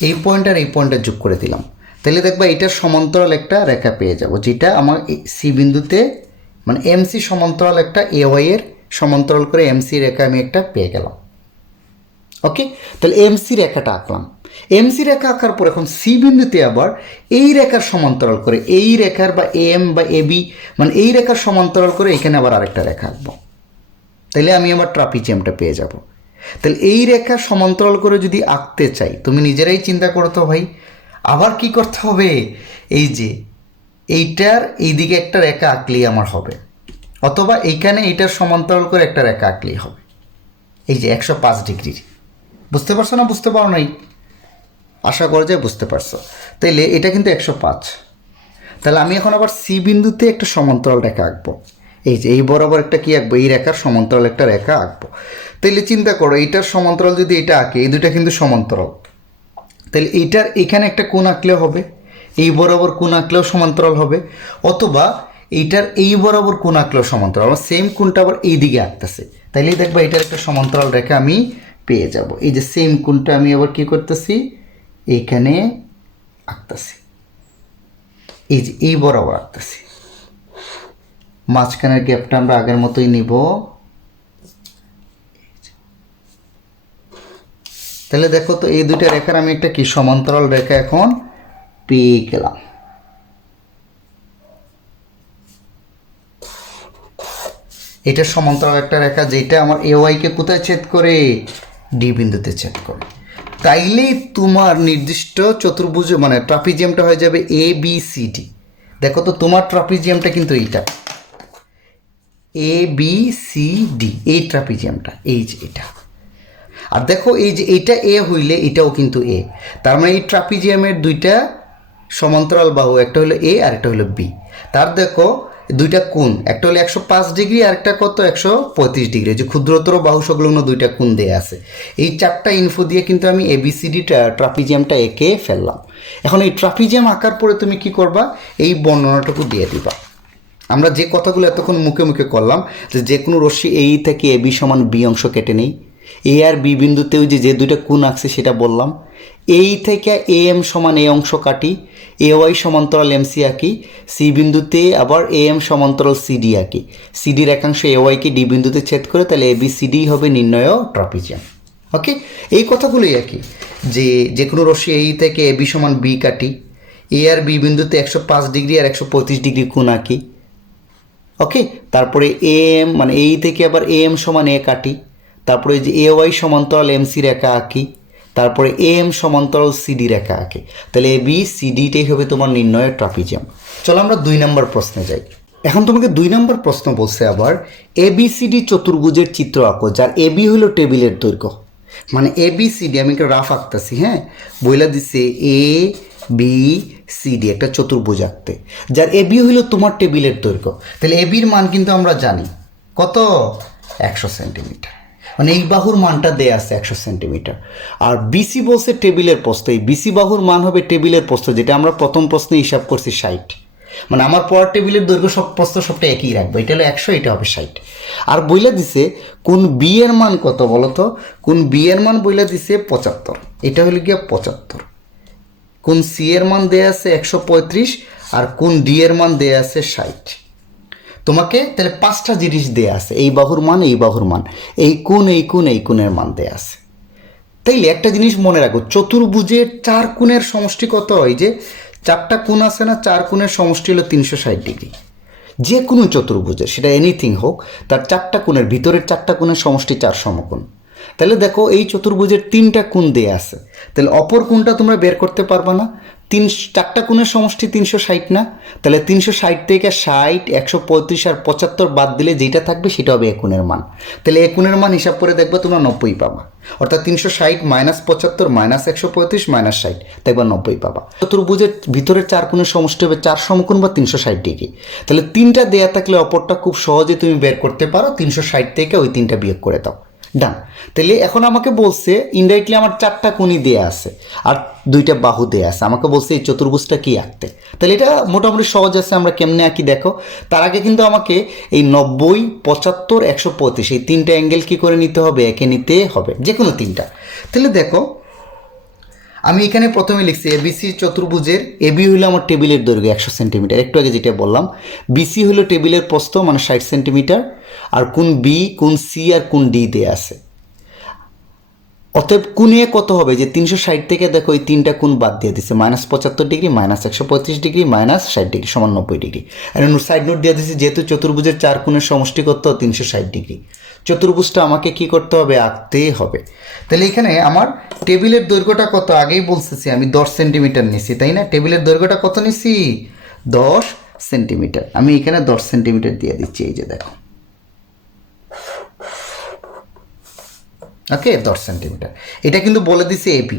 এই পয়েন্ট আর এই পয়েন্টটা যোগ করে দিলাম, তাহলে দেখবা এটার সমান্তরাল একটা রেখা পেয়ে যাব, যেটা আমার সি বিন্দুতে মানে এমসি সমান্তরাল একটা এ ওয়াই এর সমান্তরাল করে এমসি রেখা আমি একটা পেয়ে গেলাম। ওকে, তাহলে এমসি রেখাটা আঁকলাম। এমসি রেখা আঁকার পর এখন সি বিন্দুতে আবার এই রেখার সমান্তরাল করে এই রেখার বা এম বা এ বি মানে এই রেখার সমান্তরাল করে এখানে আবার আরেকটা রেখা আঁকবো, তাহলে আমি আবার ট্রাপিজিয়ামটা পেয়ে যাব। তাহলে এই রেখার সমান্তরাল করে যদি আঁকতে চাই, তুমি নিজেরাই চিন্তা করো তো ভাই, আবার কি করতে হবে, এই যে এইটার এইদিকে একটা রেখা আঁকলেই আমার হবে, অথবা এইখানে এইটার সমান্তরাল করে একটা রেখা আঁকলেই হবে, এই যে 105 ডিগ্রির। বুঝতে পারছো না, বুঝতে পারো নাই? আশা করা যায় বুঝতে পারছো। তাইলে এটা কিন্তু 105। তাহলে আমি এখন আবার সি বিন্দুতে একটা সমান্তরাল রেখা আঁকবো, এই যে এই বরাবর একটা কি আঁকবো, এই রেখার সমান্তরাল একটা রেখা আঁকবো। তাইলে চিন্তা করো, এইটার সমান্তরাল যদি এটা আঁকে, এই দুইটা কিন্তু সমান্তরাল, তাহলে এইটার এখানে একটা কোণ আঁকলেও হবে, এই বরাবর কোণ আঁকলেও সমান্তরাল হবে, অথবা এইটার এই বরাবর কোণ আঁকলেও সমান্তরাল, আমার সেম কোণটা আবার এই দিকে আঁকতেছে, তাইলেই দেখবা এটার একটা সমান্তরাল রেখা আমি পেয়ে যাব। এই যে সেম কোণটা আমি আবার কি করতেছি, এইখানে আঁকতেছি, এই যে এই বরাবর আঁকতেছি। মাঝখানের গ্যাপটা আমরা আগের মতোই নিব। তাহলে দেখো তো এই দুইটা রেখার আমি একটা কি সমান্তরাল রেখা এখন পেয়ে গেলাম। এটা সমান্তরাল একটা রেখা, যেটা আমার এ ওয়াইকে কোথায় ছেদ করে, ডি বিন্দুতে ছেদ করে। তাইলেই তোমার নির্দিষ্ট চতুর্ভুজ মানে ট্রাপিজিয়ামটা হয়ে যাবে এ বি সি ডি। দেখো তো তোমার ট্রাপিজিয়ামটা কিন্তু এইটা এ বি সি ডি, এই ট্রাপিজিয়ামটা এই যে এটা। আর দেখো এই যে এইটা এ হইলে এটাও কিন্তু এ, তার মানে এই ট্রাপিজিয়ামের দুইটা সমান্তরাল বাহু, একটা হলো এ আর একটা হলো বি। তার দেখো দুইটা কোণ, একটা হলো 105 ডিগ্রি আর একটা কত 135 ডিগ্রি, যে ক্ষুদ্রতর বাহু সংলগ্ন দুইটা কোণ দেয়া আছে। এই চারটা ইনফো দিয়ে কিন্তু আমি এবিসিডি ট্রাপিজিয়ামটা এঁকে ফেললাম। এখন এই ট্রাপিজিয়াম আঁকার পরে তুমি কি করবা, এই বর্ণনাটুকু দিয়ে দিবা। আমরা যে কথাগুলো এতক্ষণ মুখে মুখে করলাম, যে কোনো রশ্মি এই থেকে এ বি সমান বি অংশ কেটে নেই, এ আর বি বিন্দুতেও যে দুইটা কোণ আঁকছে সেটা বললাম, এই থেকে এ এম সমান এ অংশ কাটি, এ ওয়াই সমান্তরাল এম সি আঁকি, সি বিন্দুতে আবার এ এম সমান্তরাল সিডি আঁকি, সিডির একাংশ এ ওয়াইকে ডি বিন্দুতে ছেদ করে, তাহলে এ বি সিডি হবে নির্ণয় ট্রাপিজিয়াম। ওকে, এই কথাগুলোই আঁকি, যে কোনো রশ্মি এই থেকে এ বি সমান বি কাটি, এ আর বি বিন্দুতে 105 ডিগ্রি আর 135 ডিগ্রি কোণ আঁকি। ওকে, তারপরে এ এম মানে এই থেকে আবার এ এম সমান এ কাটি, তারপরে যে এ ওয়াই সমান্তরাল এম সি রেখা আঁকি, তারপরে এ এম সমান্তরাল সিডি রেখা আঁকি। তাহলে এ বি সিডিটাই হবে তোমার নির্ণয়ের ট্রাপিজিয়াম। চলো আমরা 2 নম্বর প্রশ্নে যাই। এখন তোমাকে 2 নম্বর প্রশ্ন বলছে আবার এ বি সিডি চতুর্ভুজের চিত্র আঁকো, যার এ বি হলো টেবিলের দৈর্ঘ্য। মানে এ বি সিডি, আমি একটা রাফ আঁকতেছি, হ্যাঁ, বইলা দিচ্ছে এ বি সিডি একটা চতুর্ভুজ আঁকতে, যার এ বি হইল তোমার টেবিলের দৈর্ঘ্য। তাহলে এ বির মান কিন্তু আমরা জানি কত, 100 সেন্টিমিটার। মানে এই বাহুর মানটা দেয়া আছে 100 সেন্টিমিটার। আর বিসি বলছে টেবিলের প্রস্থ, এই বিসি বাহুর মান হবে টেবিলের প্রস্থ, যেটা আমরা প্রথম প্রশ্নে হিসাব করছি 60। মানে আমার পরের টেবিলের দৈর্ঘ্য সব প্রস্থ সবটা একই রাখবো, এটা হলো 100, এটা হবে 60। আর বইলা দিছে কোন বি এর মান কত বলো তো, কোন বি এর মান বইলা দিছে 75, এটা হলো গিয়া 75। কোন সি এর মান দেয়া আছে 135 আর কোন ডি এর মান দেয়া আছে 60। তোমাকে তাহলে 5টা জিনিস দেয়া আছে, এই বাহুর মান, এই বাহুর মান, এই কোণ, এই কোণ, এই কোণের মান দেয়া আছে। তাইলে একটা জিনিস মনে রাখো, চতুর্ভুজের 4 কোণের সমষ্টি কত, এই যে 4টা কোণ আছে না, 4 কোণের সমষ্টি হলো 360 ডিগ্রি। যে কোনো চতুর্ভুজের, সেটা এনিথিং হোক, তার 4টা কোণের ভিতরের 4টা কোণের সমষ্টি 4 সমকোণ। তাহলে দেখো এই চতুর্ভুজের 3টা কোণ দেয়া আছে, তাহলে অপর কোণটা তোমরা বের করতে পারবা না। 4টা কোণের সমষ্টি 360 না, তাহলে 360 থেকে 60, 135 আর 75 বাদ দিলে যেটা থাকবে সেটা হবে এ কোণের মান। তাহলে এ কোণের মান হিসাব করে দেখবা তোমরা 90 পাবা, অর্থাৎ 360 মাইনাস 75 মাইনাস 135 মাইনাস 60, দেখবা 90 পাবা। চতুর্ভুজের ভিতরের 4 কোণের সমষ্টি হবে 4 সমকোণ বা 360 ডিগ্রি। তাহলে 3টা দেয়া থাকলে অপরটা খুব সহজে তুমি বের করতে পারো, 360 থেকে ওই 3টা বিয়োগ করে দাও, ডান। তাহলে এখন আমাকে বলছে ইনডাইরেক্টলি আমার 4টা কোণই দেয়া আছে আর 2টা বাহু দেয়া আছে, আমাকে বলছে এই চতুর্ভুজটা কি আঁকতে। তাহলে এটা মোটামুটি সহজ আছে, আমরা কেমনে আঁকি দেখো। তার আগে কিন্তু আমাকে এই 90, 75, 135 এই 3টা অ্যাঙ্গেল কি করে নিতে হবে, একে নিতে হবে, যে কোনো 3টা। তাহলে দেখো আমি এখানে প্রথমে লিখছি এবিসি চতুর্ভুজের এবি হলো আমার টেবিলের দৈর্ঘ্য 100 সেন্টিমিটার, একটু আগে যেটা বললাম। বিসি হলো টেবিলের প্রস্থ মানে 60 সেন্টিমিটার, আর কোন বি, কোন সি আর কোন ডি দেয়া আছে। অতএব কোণে কত হবে, যে 360 থেকে দেখো এই 3টা কোণ বাদ দিয়ে দিচ্ছে, minus 75 degree, minus 135 degree, minus 60 degree সমান 90 ডিগ্রি। আর সাইড নোট দিয়ে দিচ্ছে যেহেতু চতুর্ভুজের 4 কোণের সমষ্টি কত 360 ডিগ্রি, চতুর্ভুজটা আমাকে কি করতে হবে, আঁকতে হবে। তাহলে এখানে আমার টেবিলের দৈর্ঘ্যটা কত, আগেই বলতেছি আমি 10 সেন্টিমিটার নিছি, তাই না? টেবিলের দৈর্ঘ্যটা কত নিছি, 10 সেন্টিমিটার। আমি এখানে 10 সেন্টিমিটার দিয়ে দিচ্ছি, এই যে দেখো, ওকে 10 সেন্টিমিটার। এটা কিন্তু বলে দিছি এপি,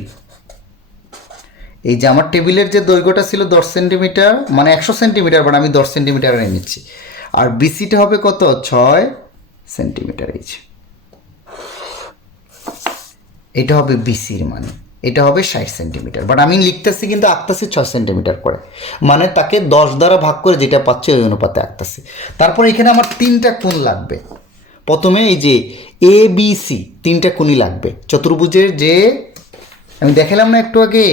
এই যে আমার টেবিলের যে দৈর্ঘ্যটা ছিল 10 সেন্টিমিটার মানে 100 সেন্টিমিটার, বাট আমি 10 সেন্টিমিটার নিচ্ছি। আর বিসিটা হবে কত, 6 সেন্টিমিটার। এই যে এটা হবে বিসির মানে, এটা হবে 60 সেন্টিমিটার, বাট আমি লিখতেছি কিন্তু আঁকতেছি 6 সেন্টিমিটার করে, মানে তাকে 10 দ্বারা ভাগ করে যেটা পাচ্ছে ওই অনুপাতে আঁকতেছি। তারপর এখানে আমার 3টা কোণ লাগবে। প্রথমে এই যে এ বি সি 3টা কোণই লাগবে চতুর্ভুজের, যে আমি দেখালাম না একটু আগে,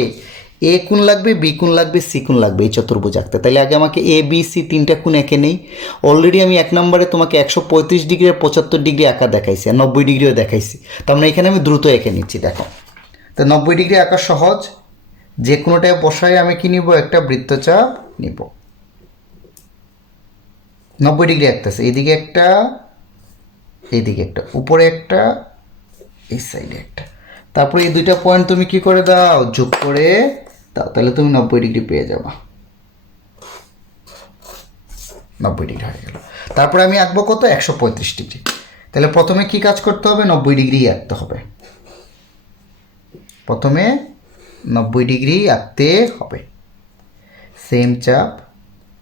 এ কোণ লাগবে, বি কোণ লাগবে, সি কোণ লাগবে এই চতুর্ভুজ আঁকতে। তাহলে আগে আমাকে এ বি সি 3টা কোণ এঁকে নেই। অলরেডি আমি 1 নম্বরে তোমাকে 135 ডিগ্রি আর 75 ডিগ্রি আঁকা দেখাইছি, আর 90 ডিগ্রিও দেখাইছি। তার মানে এখানে আমি দ্রুত এঁকে নিচ্ছি, দেখো। তো 90 ডিগ্রি আঁকা সহজ, যে কোনোটায় বসাই আমি কি নিব, একটা বৃত্তচাপ নিব। 90 ডিগ্রি আঁকতেছে, এইদিকে একটা, এইদিকে একটা, উপরে একটা, এই সাইডে একটা। তারপরে এই 2টা পয়েন্ট তুমি কি করে দাও, যোগ করে দাও, তাহলে তুমি 90 ডিগ্রি পেয়ে যাবা। 90 ডিগ্রি হয়ে গেল। তারপরে আমি আঁকবো কত, 135 ডিগ্রি। তাহলে প্রথমে কি কাজ করতে হবে, 90 ডিগ্রি আঁকতে হবে। প্রথমে 90 ডিগ্রি আঁকতে হবে। সেম চাপ,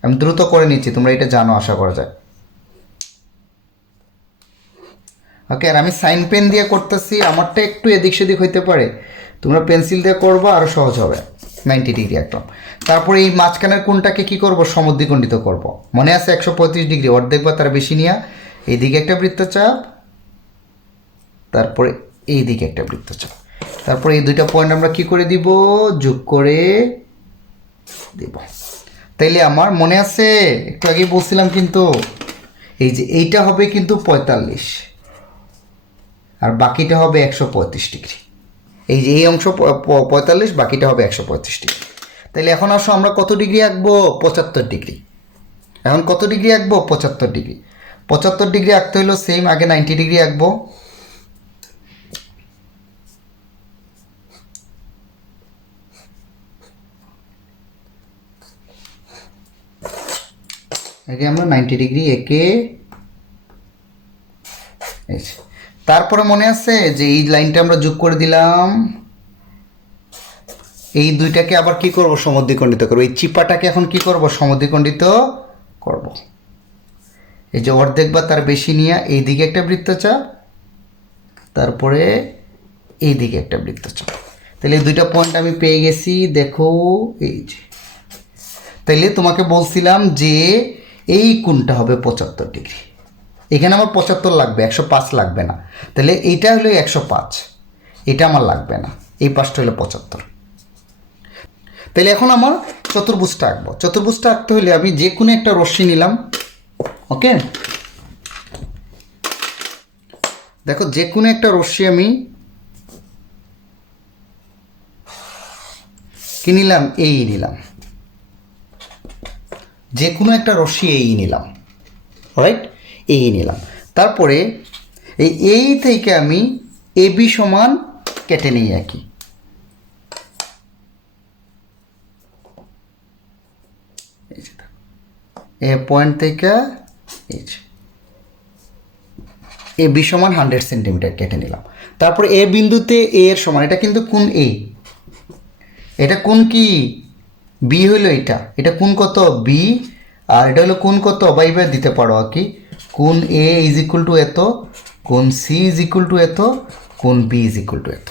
আমি দ্রুত করে নিচ্ছি, তোমরা এটা জানো আশা করা যায়। ওকে, আর আমি সাইন পেন দিয়ে করতেছি, আমারটা একটু এদিক সেদিক হইতে পারে, তোমরা পেন্সিল দিয়ে করবো আরও সহজ হবে। 90 ডিগ্রি একদম। তারপরে এই মাঝখানের কোণটাকে কি করব, সমদ্বিখণ্ডিত করব। মনে আছে 135 ডিগ্রি, অর্ধেক বা তার বেশি নিয়ে এইদিকে একটা বৃত্তচাপ, তারপরে এইদিকে একটা বৃত্তচাপ, তারপরে এই দুইটা পয়েন্ট আমরা কি করে দিব, যোগ করে দিব। তাইলে আমার মনে আছে একটু আগে বলছিলাম কিন্তু, এই যে এইটা হবে কিন্তু 45 আর বাকিটা হবে 135 ডিগ্রি। এই যে এই অংশ 45, বাকিটা হবে 135 ডিগ্রি। তাহলে এখন আসো আমরা কত ডিগ্রি আঁকবো, 75 ডিগ্রি। এখন কত ডিগ্রি আঁকবো, 75 ডিগ্রি। 75 ডিগ্রি আঁকতে হলো সেম, আগে 90 ডিগ্রি আঁকবো। আগে আমরা 90 ডিগ্রি এঁকে, তারপরে মনে আছে যে এই লাইনটা আমরা যোগ করে দিলাম, এই দুইটাকে আবার কি করব, সমদ্বিখণ্ডিত করব। এই চিপাটাকে এখন কি করব, সমদ্বিখণ্ডিত করব। এই যে অর্ধেক বা তার বেশি নিয়ে এইদিকে একটা বৃত্তচাপ, তারপরে এইদিকে একটা বৃত্তচাপ। তাহলে এই দুইটা পয়েন্ট আমি পেয়ে গেছি, দেখো এই যে। তাইলে তোমাকে বলছিলাম যে এই কোণটা হবে 75 ডিগ্রি। এখানে আমার 75 লাগবে, 105 লাগবে না। তাহলে এইটা হলো 105, এটা আমার লাগবে না, এই পাশটা হলো 75। তাহলে এখন আমার চতুর্ভুজটা আঁকবো। চতুর্ভুজটা আঁকতে হলে আমি যে কোনো একটা রশ্মি নিলাম। ওকে, দেখো যে কোনো একটা রশ্মি আমি কি নিলাম, এই নিলাম, যে কোনো একটা রশ্মি এই নিলাম, রাইট, এই নিলাম। তারপরে এই থেকে আমি এবি সমান কেটে নিই আর কি। এ পয়েন্ট থেকে এই যে এবি সমান 100 সেন্টিমিটার কেটে নিলাম। তারপরে এ বিন্দুতে এ এর সমান, এটা কিন্তু কোণ এ, এটা কোণ কি বি হইলো, এটা কোণ কত বি, আর এটা হলো কোণ কত, বা এইভাবে দিতে পারো আর কি, কোণ এ ইজ ইকুয়াল টু এত, কোণ সি ইজ ইকুয়াল টু এত, কোণ বি ইজ ইকুয়াল টু এত।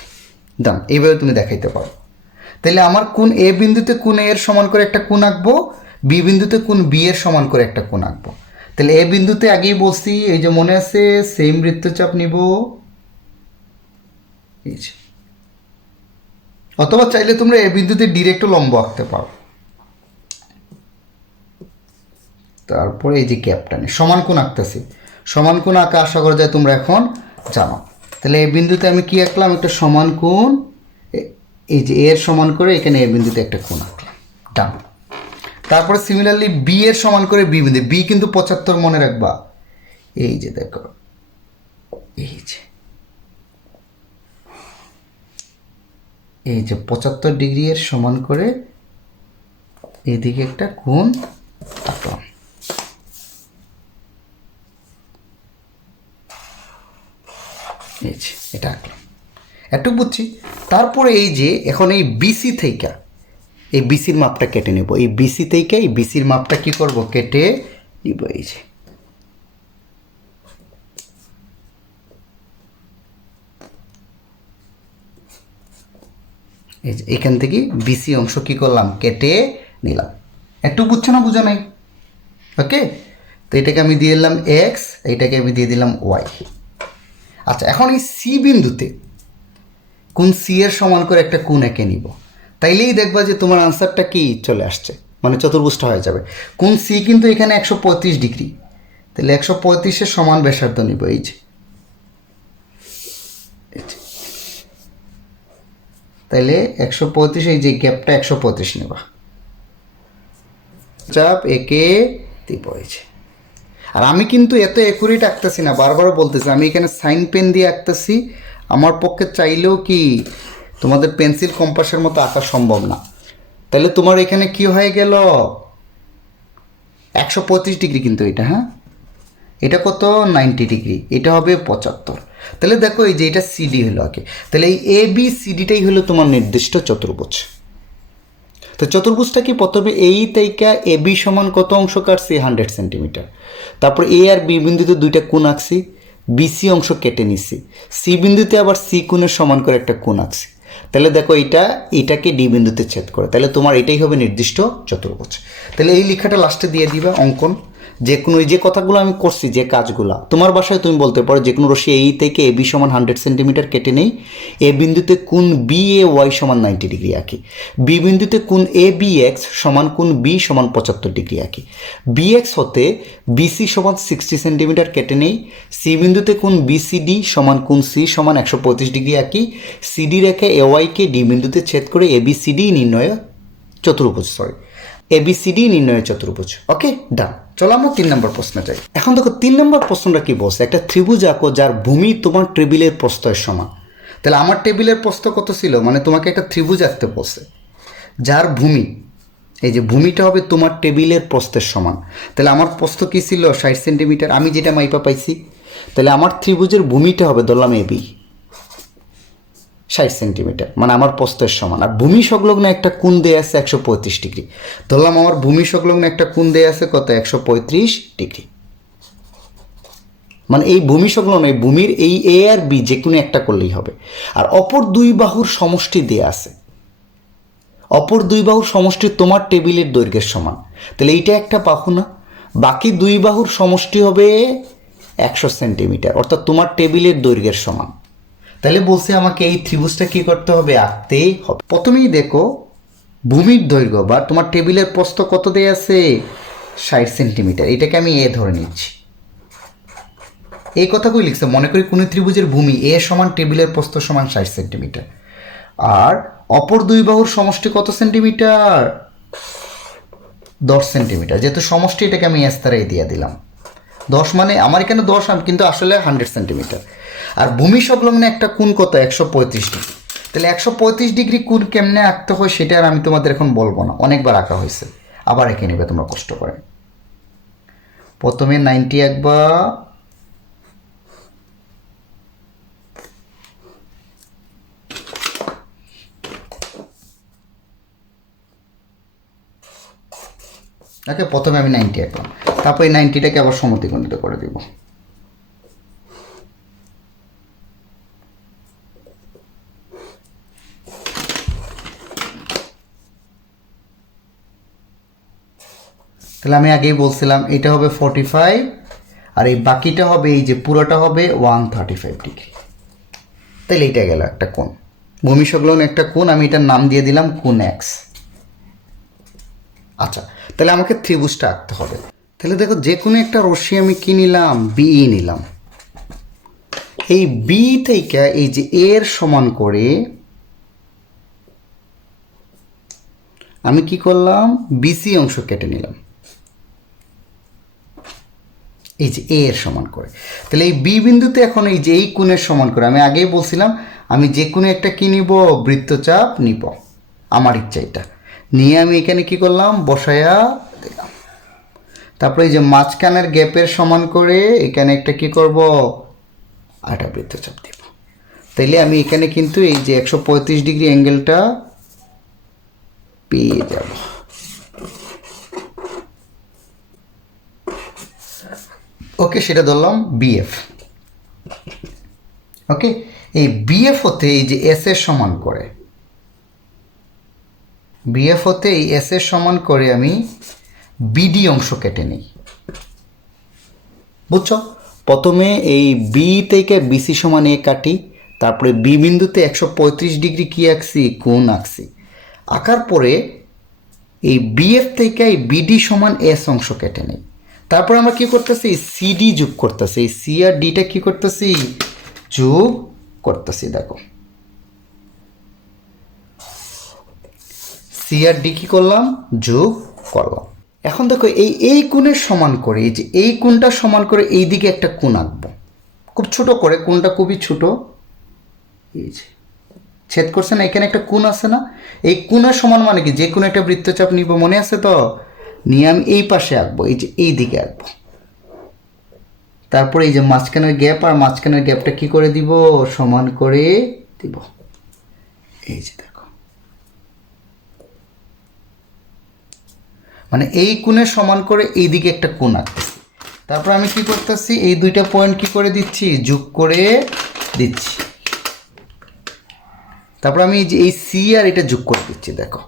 দাম এইভাবে তুমি দেখাইতে পারো। তাহলে আমার কোণ এ বিন্দুতে কোণ এ এর সমান করে একটা কোণ আঁকবো, বি বিন্দুতে কোণ বি এর সমান করে একটা কোণ আঁকবো। তাহলে এ বিন্দুতে আগেই বলছি, এই যে মনে আছে সেম বৃত্তচাপ নিব, এই যে। অথবা চাইলে তোমরা এ বিন্দুতে ডিরেক্ট লম্ব আঁকতে পারো। তারপরে এই যে গ্যাপটা নেই, সমান কোণ আঁকতেছি, সমান কোণ আঁকা আশা করা যায় তোমরা এখন জানো। তাহলে এই বিন্দুতে আমি কি আঁকলাম, একটা সমান কোণ, এই যে এর সমান করে এখানে এ বিন্দুতে একটা কোণ আঁকলাম, ডান। তারপরে সিমিলারলি বি এর সমান করে বি বিন্দু, বি কিন্তু 75 মনে রাখবা, এই যে দেখো এই যে 75 ডিগ্রি এর সমান করে এইদিকে একটা কোণ আঁকলাম। এই যে এটা আঁকলাম, একটু বুঝছি। তারপরে এই যে এখন এই বিসি থেকে এই বিসির মাপটা কেটে নেব, এই বিসি থেকে এই বিসির মাপটা কি করব, কেটে নিব। এই যে এই যে এখান থেকে বিসি অংশ কি করলাম, কেটে নিলাম। একটু বুঝছো না, বুঝো নাই? ওকে, তো এটাকে আমি দিয়ে দিলাম এক্স, এইটাকে আমি দিয়ে দিলাম ওয়াই। আচ্ছা, এখন এই সি বিন্দুতে কোণ সি এর সমান করে একটা কোণ এঁকে নিব, তাইলেই দেখবা যে তোমার আনসারটা কি চলে আসছে, মানে চতুর্ভুজটা হয়ে যাবে। কোণ সি কিন্তু এখানে 135 ডিগ্রি, তাহলে 135-এর সমান ব্যাসার্ধ নিব, এই যে। তাইলে 135, এই যে গ্যাপটা 135 নেবা, চাপ এঁকে দিব, এই যে। আর আমি কিন্তু এত অ্যাকুরেট আঁকতেছি না, বারবার বলতেছি, আমি এখানে সাইন পেন দিয়ে আঁকতেছি। আমার পক্ষে চাইলেও কি তোমাদের পেন্সিল কম্পাসের মতো আঁকা সম্ভব না। তাহলে তোমার এখানে কি হয়ে গেল, 125 ডিগ্রি কিন্তু এটা, হ্যাঁ এটা কত, 90 ডিগ্রি, এটা হবে 75। তাহলে দেখো এই যে এটা সিডি হলো আগে, তাহলে এই এ বি সিডিটাই হলো তোমার নির্দিষ্ট চতুর্ভুজ। তো তো চতুর্ভুজটা কি প্রথমে এই থেকে এ বি সমান কত অংশ কাটছি 100 সেন্টিমিটার, তারপর এ আর বি বিন্দুতে দুইটা কোণ আঁকছি, বিসি অংশ কেটে নিছি, সি বিন্দুতে আবার সি কোণের সমান করে একটা কোণ আঁকছি। তাহলে দেখো এটাকে ডি বিন্দুতে ছেদ করে, তাহলে তোমার এটাই হবে নির্দিষ্ট চতুর্ভুজ। তাহলে এই লেখাটা লাস্টে দিয়ে দিবা অঙ্কন, যে কোনো যে কথাগুলো আমি করছি, যে কাজগুলো তোমার বাসায় তুমি বলতে পারো, যে কোনো রশ্মি এই থেকে এ বি সমান 100 সেন্টিমিটার কেটে নেই, এ বিন্দুতে কোণ বি এ ওয়াই সমান 90 ডিগ্রি আঁকি, বি বিন্দুতে কোণ এ বি এক্স সমান কোণ বি সমান 75 ডিগ্রি আঁকি, বি এক্স হতে বিসি সমান 60 সেন্টিমিটার কেটে নেই, সি বিন্দুতে কোণ বিসিডি সমান কোণ সি সমান 135 ডিগ্রি আঁকি, সিডি রেখে এ ওয়াইকে ডি বিন্দুতে ছেদ করে এবিসিডি নির্ণয় চতুর্ভুজ, এবিসিডি নির্ণয়ের চতুর্ভুজ। ওকে, ডান। চলো আমরা 3 নম্বর প্রশ্নে যাই। এখন দেখো 3 নম্বর প্রশ্নটা কি বলছে, একটা ত্রিভুজ আঁকো যার ভূমি তোমার টেবিলের প্রস্থের সমান। তাহলে আমার টেবিলের প্রস্থ কত ছিল, মানে তোমাকে একটা ত্রিভুজ আঁকতে বলছে যার ভূমি, এই যে ভূমিটা হবে তোমার টেবিলের প্রস্থের সমান। তাহলে আমার প্রস্থ কি ছিল 60 সেন্টিমিটার, আমি যেটা মাইপা পাইছি। তাহলে আমার ত্রিভুজের ভূমিটা হবে, ধরলাম এবি 60 সেন্টিমিটার, মানে আমার প্রস্থের সমান। আর ভূমি সংলগ্ন একটা কোণ দেয়া আছে 135 ডিগ্রি, ধরলাম আমার ভূমি সংলগ্ন একটা কোণ দেয়া আছে কত, 135 ডিগ্রি। মানে এই ভূমি সংলগ্ন, এই ভূমির এই এ আর বি যে কোনো একটা করলেই হবে। আর অপর দুই বাহুর সমষ্টি দেয়া আছে, অপর দুই বাহুর সমষ্টি তোমার টেবিলের দৈর্ঘ্যের সমান। তাহলে এইটা একটা বাহু না, বাকি দুই বাহুর সমষ্টি হবে 100 সেন্টিমিটার, অর্থাৎ তোমার টেবিলের দৈর্ঘ্যের সমান। তাহলে বলছে আমাকে এই ত্রিভুজটা কি করতে হবে, আঁকতেই হবে। প্রথমেই দেখো ভূমির দৈর্ঘ্য বা তোমার টেবিলের প্রস্থ কত দেয়া আছে 60 সেন্টিমিটার, এটাকে আমি এ ধরে নিচ্ছি। এই কথাগুলি লিখছে, মনে করি কোনো ত্রিভুজের ভূমি এ সমান টেবিলের প্রস্থ সমান 60 সেন্টিমিটার, আর অপর দুই বাহুর সমষ্টি কত সেন্টিমিটার, 10 সেন্টিমিটার। যেহেতু সমষ্টি, এটাকে আমি এস্তারাই দিয়ে দিলাম 10, মানে আমার এখানে 10 কিন্তু আসলে 100 সেন্টিমিটার। আর ভূমি সংলগ্ন একটা কোণ কত, 135 ডিগ্রি। তাহলে 135 ডিগ্রি কোণ কেমনে আঁকতে হয় সেটা আর আমি তোমাদের এখন বলবো না, অনেকবার আঁকা হয়েছে, আবার এঁকে নেবে তোমরা কষ্ট করে। প্রথমে 90 আঁকবা, ওকে, প্রথমে আমি 90 আঁকলাম, তারপর এই 90টাকে আবার সমদ্বিখণ্ডিত করে দিব। তাহলে আমি আগেই বলছিলাম এটা হবে 45, আর এই বাকিটা হবে, এই যে পুরোটা হবে 135 ডিগ্রি। তাহলে এইটা গেল একটা কোণ, ভূমি সংলগ্ন একটা কোণ, আমি এটার নাম দিয়ে দিলাম কোণ এক্স। আচ্ছা, তাহলে আমাকে ত্রিভুজটা আঁকতে হবে। তাহলে দেখো যে কোনো একটা রশ্মি আমি কি নিলাম, বিই নিলাম। এই বি থেকে এই যে এর সমান করে আমি কি করলাম, বিসি অংশ কেটে নিলাম, এই যে এ এর সমান করে। তাহলে এই বি বিন্দুতে এখন এই যে এই কোণের সমান করে, আমি আগেই বলছিলাম আমি যে কোনো একটা কি নিব, বৃত্তচাপ নিব, আমার ইচ্ছা এটা নিয়ে আমি এখানে কি করলাম, বসায়া দিলাম। তারপরে এই যে মাঝখানের গ্যাপের সমান করে এখানে একটা কি করব, আটা বৃত্তচাপ দিব। তাইলে আমি এখানে কিন্তু এই যে 135 ডিগ্রি অ্যাঙ্গেলটা পেয়ে যাব। ওকে, সেটা ধরলাম বিএফ। ওকে, এই বিএফ হতে এই যে এস এর সমান করে, বিএফ হতে এই এস এর সমান করে আমি বিডি অংশ কেটে নিই। বুঝছো, প্রথমে এই বি থেকে বিসি সমান এ কাটি, তারপরে বি বিন্দুতে 135 ডিগ্রি কি আঁকছি, কোণ আঁকছি। আঁকার পরে এই বিএফ থেকে এই বিডি সমান এস অংশ কেটে নেই। তারপর আমরা কি করতেছি, সিডি যোগ করতেছি, এই সি আর ডিটা কি করতেছি, যোগ করতেছি। দেখো সি আর ডি কি করলাম, যোগ করলাম। এখন দেখো এই কোণের সমান করে, এই যে এই কোণটা সমান করে এই দিকে একটা কোণ আঁকবো, খুব ছোট করে, কোণটা খুবই ছোট। এই যে ছেদ করছে না, এখানে একটা কোণ আছে না, এই কোণের সমান মানে কি, যে কোনো একটা বৃত্তচাপ নিব, মনে আছে তো, নিয়ে আমি এই পাশে আঁকবো, এই যে এই দিকে আঁকবো। তারপরে এই যে মাঝখানের গ্যাপ আর মাঝখানের গ্যাপটা কি করে দিব, সমান করে দিব। এই যে দেখো, মানে এই কোণের সমান করে এইদিকে একটা কোণ আঁকতেছি। তারপর আমি কি করতেছি, এই দুইটা পয়েন্ট কি করে দিচ্ছি, যোগ করে দিচ্ছি। তারপর আমি এই যে এই সি আর এটা যোগ করে দিচ্ছি। দেখো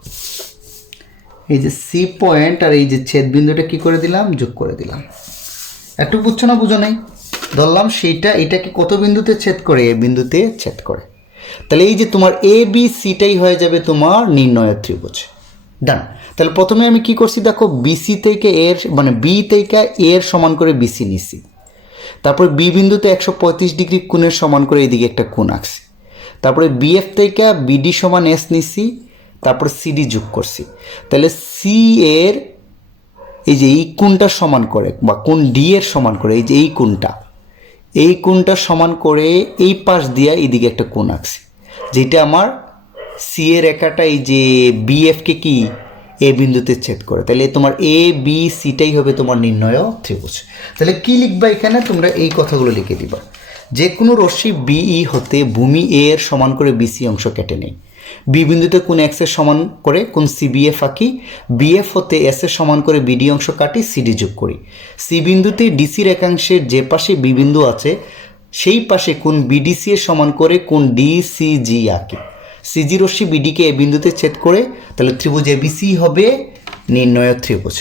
এই যে সি পয়েন্ট আর এই যে ছেদ বিন্দুটা কি করে দিলাম, যোগ করে দিলাম। একটু বুঝছো না, বুঝো নাই? ধরলাম সেইটা এটাকে কত বিন্দুতে ছেদ করে, এ বিন্দুতে ছেদ করে। তাহলে এই যে তোমার এ বি সিটাই হয়ে যাবে তোমার নির্ণয় ত্রিভুজ। ডান। তাহলে প্রথমে আমি কি করছি দেখো, বিসি থেকে এর মানে বি থেকে এর সমান করে বিসি নিছি। তারপরে বি বিন্দুতে 135 ডিগ্রি কোণের সমান করে এইদিকে একটা কোণ আঁকছি। তারপরে বিএফ থেকে বিডি সমান এস নিছি, তারপরে সিডি যোগ করছি। তাহলে সি এর এই যে এই কোণটা সমান করে বা কোণ ডি এর সমান করে এই যে এই কোণটা সমান করে এই পাশ দিয়া এইদিকে একটা কোণ আঁকছি, যেটা আমার সি এর রেখাটা এই যে বিএফকে কি এ বিন্দুতে ছেদ করে। তাহলে তোমার এ বি সিটাই হবে তোমার নির্ণয় ত্রিভুজ। তাহলে কি লিখবা এখানে, তোমরা এই কথাগুলো লিখে দিবা। যে কোনো রশ্মি বিই হতে ভূমি এ এর সমান করে বিসি অংশ কেটে নেই। বি বিন্দুতে কোণ এক্স এর সমান করে কোণ সিবিএফ আঁকি। বিএফ হতে এস এর সমান করে বিডি অংশ কাটি, সিডি যোগ করি। সি বিন্দুতে ডিসি রেখাংশের যে পাশে বি বিন্দু আছে সেই পাশে কোণ বিডিসি এর সমান করে কোণ ডিসিজি আঁকি। সিজি রশ্মি বিডিকে এ বিন্দুতে ছেদ করে, তাহলে ত্রিভুজ এবিসি হবে নির্ণয় ত্রিভুজ।